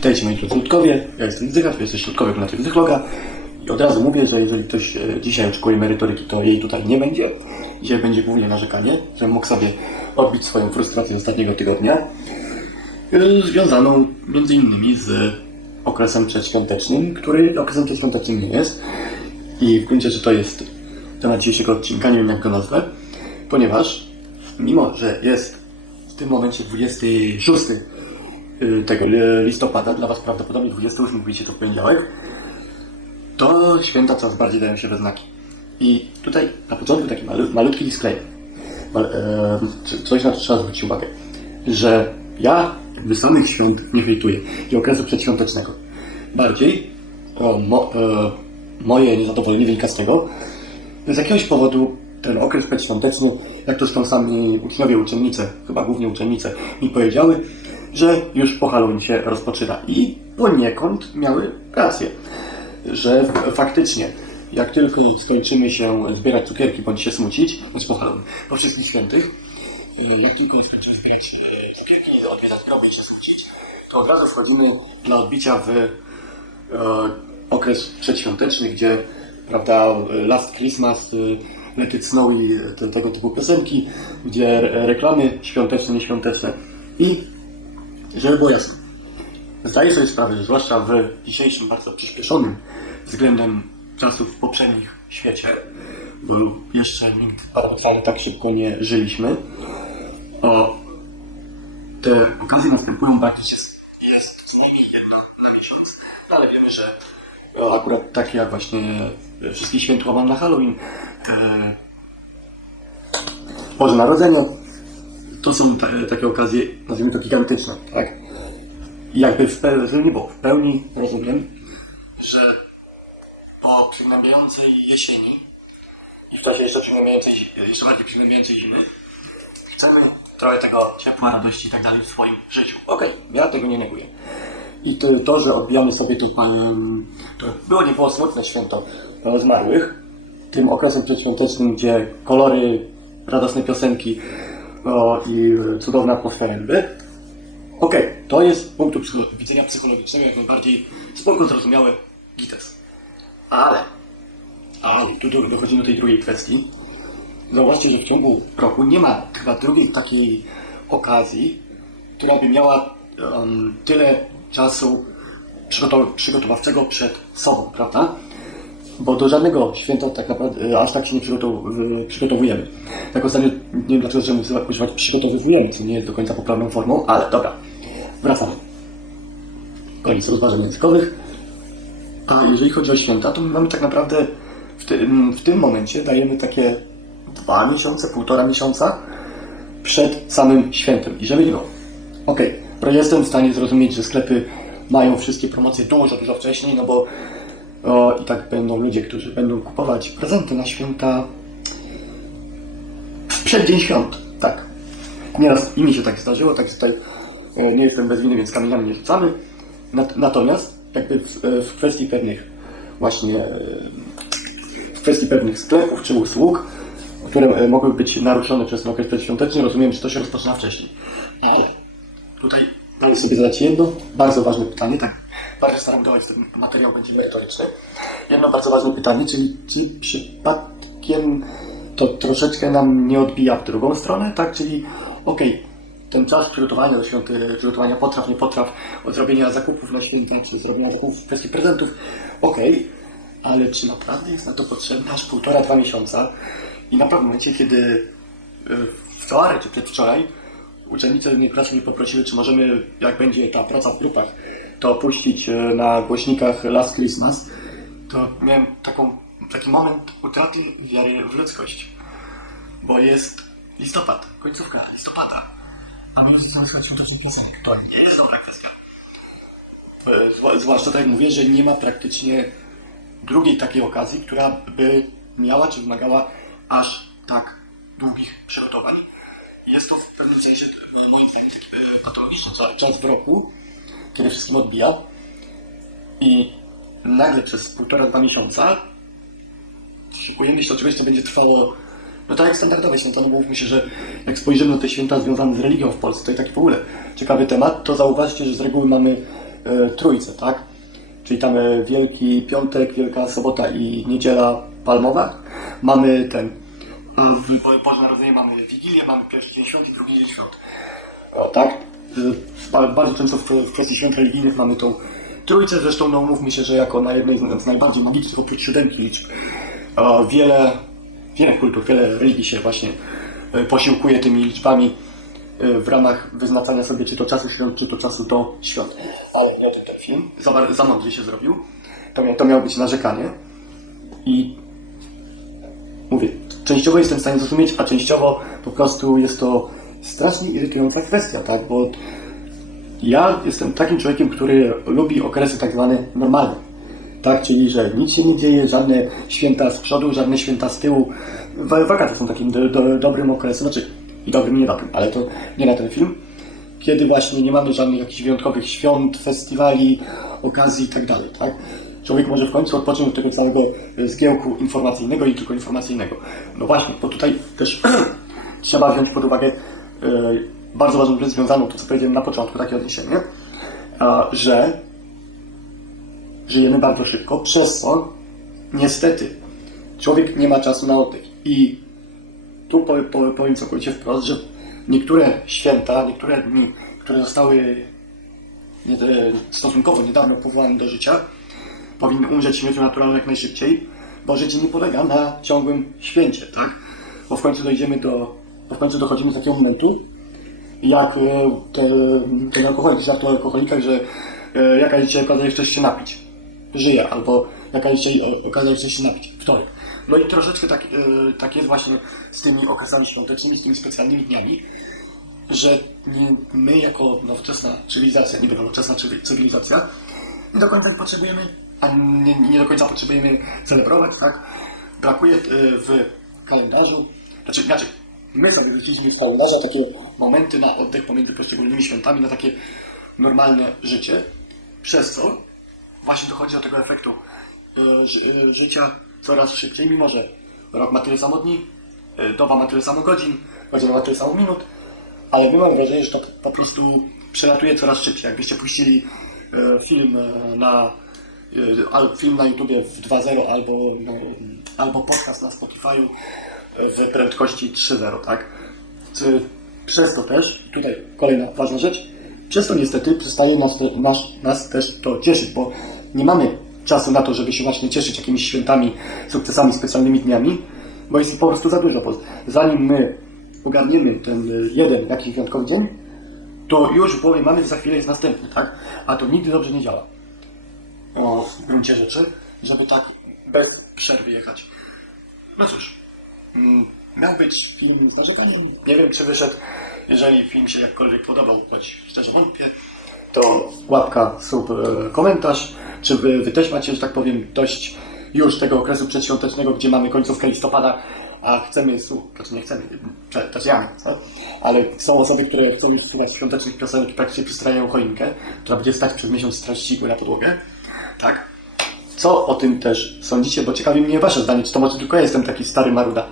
Witajcie moi drodzy ludkowie, ja jestem to jesteś ludkowy na tym Zychloga i od razu mówię, że jeżeli ktoś e, dzisiaj oczekuje merytoryki, to jej tutaj nie będzie. Dzisiaj będzie głównie narzekanie, żebym mógł sobie odbić swoją frustrację z ostatniego tygodnia, e, związaną między innymi z okresem przedświątecznym, który okresem przedświątecznym nie jest. I w gruncie rzeczy to jest temat dzisiejszego odcinka, nie wiem jak go nazwę, ponieważ mimo, że jest w tym momencie 26 y, tego y, listopada, dla Was prawdopodobnie 28, mówicie to poniedziałek, to święta coraz bardziej dają się we znaki. I tutaj na początku taki malu, malutki disclaimer. Mal, e, coś na co trzeba zwrócić uwagę, że ja jakby samych świąt nie hejtuję i okresu przedświątecznego. Bardziej o, mo, e, moje niezadowolenie wynika z tego, że z jakiegoś powodu ten okres przedświąteczny, jak to zresztą sami uczniowie, uczennice, chyba głównie uczennice, mi powiedziały, że już po Halloween się rozpoczyna. I poniekąd miały rację, że faktycznie, jak tylko skończymy się zbierać cukierki bądź się smucić, bądź po Halloween, po wszystkich świętych, e, jak tylko skończymy zbierać e, cukierki, odwiedzać groby i się smucić, to od razu wchodzimy dla odbicia w e, okres przedświąteczny, gdzie prawda, Last Christmas, y, Let It Snow i te, tego typu piosenki, gdzie re- reklamy świąteczne, nieświąteczne. I żeby było jasne, zdaję sobie sprawę, że zwłaszcza w dzisiejszym bardzo przyspieszonym względem czasów poprzednich świecie, bo jeszcze nikt paradoksalnie tak szybko nie żyliśmy, o, te okazje następują bardziej jest, jest co najmniej jedna na miesiąc. Ale wiemy, że akurat takie jak właśnie e, wszystkich świętowań na Halloween, te Boże Narodzenie, to są ta, takie okazje, nazwijmy to gigantyczne, tak? I jakby w pełni, bo w pełni rozumiem, że po przygnębiającej jesieni i w czasie jeszcze przygnębiającej, jeszcze bardziej przygnębiającej zimy, chcemy trochę tego ciepła, radości i tak dalej w swoim życiu. Okej, ja tego nie neguję. I to, to że odbijamy sobie tu, em, to było nie było smutne święto zmarłych, tym okresem przedświątecznym, gdzie kolory, radosne piosenki o, i cudowna atmosfera niby. Okej, to jest z punktu psycho- widzenia psychologicznego jak najbardziej spoko zrozumiałe gites. Ale, ale, tu do- dochodzimy do tej drugiej kwestii. Zauważcie, że w ciągu roku nie ma chyba drugiej takiej okazji, która by miała em, tyle czasu przygotow- przygotowawczego przed sobą, prawda? Bo do żadnego święta tak naprawdę e, aż tak się nie przygotow- przygotowujemy. Tak ostatnio, nie wiem dlaczego że muszę używać przygotowujemy, co nie jest do końca poprawną formą, ale dobra, wracamy. Koniec rozważań językowych. A jeżeli chodzi o święta, to my mamy tak naprawdę w tym, w tym momencie dajemy takie dwa miesiące, półtora miesiąca przed samym świętem. I żeby nie było. Okej, okay. jestem w stanie zrozumieć, że sklepy mają wszystkie promocje dużo, dużo wcześniej, no bo o, i tak będą ludzie, którzy będą kupować prezenty na święta w przeddzień świąt. Tak. Nieraz i mi się tak zdarzyło, tak tutaj e, nie jestem bez winy, więc kamieniami nie rzucamy. Nat- Natomiast jakby w, e, w kwestii pewnych właśnie e, w kwestii pewnych sklepów czy usług, które mogły być naruszone przez okres przedświąteczny, rozumiem, że to się rozpoczyna wcześniej. Ale tutaj mam sobie zadać jedno bardzo ważne pytanie, tak bardzo staram dawać, ten materiał będzie merytoryczny. Jedno bardzo ważne pytanie, czyli czy przypadkiem to troszeczkę nam nie odbija w drugą stronę, tak? Czyli okej, ten czas przygotowania do świąt, przygotowania potraw, nie potraw, zrobienia zakupów na święta, czy zrobienia zakupów w kwestii prezentów, okej, ale czy naprawdę jest na to potrzebne aż półtora, dwa miesiąca? I na pewnym momencie, kiedy e, wczoraj czy przedwczoraj uczennice mnie klasy mnie poprosiły, czy możemy, jak będzie ta praca w grupach, to puścić e, na głośnikach Last Christmas, to miałem taką, taki moment utraty wiary w ludzkość. Bo jest listopad, końcówka listopada, a my już zaczynamy słuchać świątecznych piosenek. To nie jest dobra kwestia. E, Zwłaszcza tak jak mówię, że nie ma praktycznie drugiej takiej okazji, która by miała czy wymagała aż tak długich przygotowań. Jest to w pewnym sensie, e, moim zdaniem, taki patologiczny cza- czas w roku, kiedy wszystkim odbija. I nagle przez półtora, dwa miesiąca szykujemy się, oczywiście to będzie trwało, no tak jak standardowe święta, no bo się, że jak spojrzymy na te święta związane z religią w Polsce, to i taki w ogóle ciekawy temat, to zauważcie, że z reguły mamy e, trójce, tak? Czyli tam e, Wielki Piątek, Wielka Sobota i Niedziela Palmowa. Mamy ten, w Bo- Boże Narodzenie mamy Wigilię, mamy pierwszy dzień świąt i drugi dzień świąt. O, tak? Ba- Bardzo często w, kwestii świąt religijnych mamy tą trójcę, zresztą no umówmy się, że jako na jednej z, najbardziej magicznych oprócz siódemki liczb e, wiele, wiele kultur, wiele religii się właśnie e, posiłkuje tymi liczbami e, w ramach wyznaczania sobie czy to czasu świąt, czy to czasu do świąt. Ale nie ten, film, za, za mądrze się zrobił. To, mia, to miało być narzekanie i mówię, częściowo jestem w stanie zrozumieć, a częściowo po prostu jest to strasznie irytująca kwestia, tak, bo ja jestem takim człowiekiem, który lubi okresy tak zwane normalne. Tak, czyli że nic się nie dzieje, żadne święta z przodu, żadne święta z tyłu. Wa- Wakacje są takim do, do, dobrym okresem, znaczy dobrym i niedobrym, ale to nie na ten film. Kiedy właśnie nie mamy żadnych jakichś wyjątkowych świąt, festiwali, okazji i tak tak? Człowiek może w końcu odpocząć od tego całego e, zgiełku informacyjnego i tylko informacyjnego. No właśnie, bo tutaj też trzeba wziąć pod uwagę bardzo ważną rzecz związaną, to co powiedziałem na początku, takie odniesienie, że żyjemy bardzo szybko, przez co niestety człowiek nie ma czasu na oddech. I tu powiem, całkowicie wprost, że niektóre święta, niektóre dni, które zostały e, stosunkowo niedawno powołane do życia, powinny umrzeć śmiercią naturalną jak najszybciej, bo życie nie polega na ciągłym święcie, tak? Bo w końcu dojdziemy do, w końcu dochodzimy do takiego momentu, jak e, te, ten alkoholik żart o alkoholikach, że e, jaka dzisiaj okazja, że chcesz się napić. Żyje, albo jaka dzisiaj o- okazja, że chcesz się napić. Wtorek. No i troszeczkę tak, e, tak jest właśnie z tymi okresami świątecznymi, z tymi specjalnymi dniami, że my jako nowoczesna cywilizacja, niby nowoczesna cywi- cywilizacja, nie do końca ich potrzebujemy, a nie, nie do końca potrzebujemy celebrować, tak? Brakuje w kalendarzu, znaczy inaczej, my sobie wrzuciliśmy w kalendarza takie momenty na oddech pomiędzy poszczególnymi świętami, na takie normalne życie, przez co właśnie dochodzi do tego efektu e, e, życia coraz szybciej, mimo że rok ma tyle samo dni, e, doba ma tyle samo godzin, godzina ma tyle samo minut, ale my mamy wrażenie, że to po prostu przelatuje coraz szybciej. Jakbyście puścili film na film na YouTubie w 2.0 albo, no, albo podcast na Spotify'u w prędkości 3.0, tak? Przez to też, tutaj kolejna ważna rzecz, przez to niestety przestaje nas, nas, nas też to cieszyć, bo nie mamy czasu na to, żeby się właśnie cieszyć jakimiś świętami, sukcesami, specjalnymi dniami, bo jest po prostu za dużo. Bo zanim my ogarniemy ten jeden jakiś wyjątkowy dzień, to już w głowie mamy, za chwilę jest następny, tak? A to nigdy dobrze nie działa. O, w gruncie rzeczy, żeby tak bez przerwy jechać. No cóż, miał być film z narzekaniem. Nie wiem, czy wyszedł. Jeżeli film się jakkolwiek podobał, choć szczerze wątpię, to łapka, sub, e, komentarz. Czy wy, wy też macie, że tak powiem, dość już tego okresu przedświątecznego, gdzie mamy końcówkę listopada, a chcemy, słu- znaczy nie chcemy, znaczy ja, co? ale są osoby, które chcą już słuchać świątecznych piosenek i praktycznie przystrajają choinkę, która będzie stać przez miesiąc stracić na podłogę, tak? Co o tym też sądzicie? Bo ciekawi mnie wasze zdanie, czy to może tylko ja jestem taki stary maruda.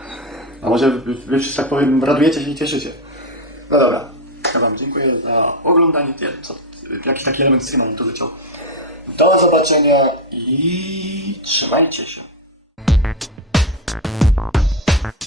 A może wy, wy że tak powiem, radujecie się i cieszycie. No dobra, ja wam dziękuję za oglądanie. Co, jakiś taki element syna mi tu leciał. Do zobaczenia i trzymajcie się.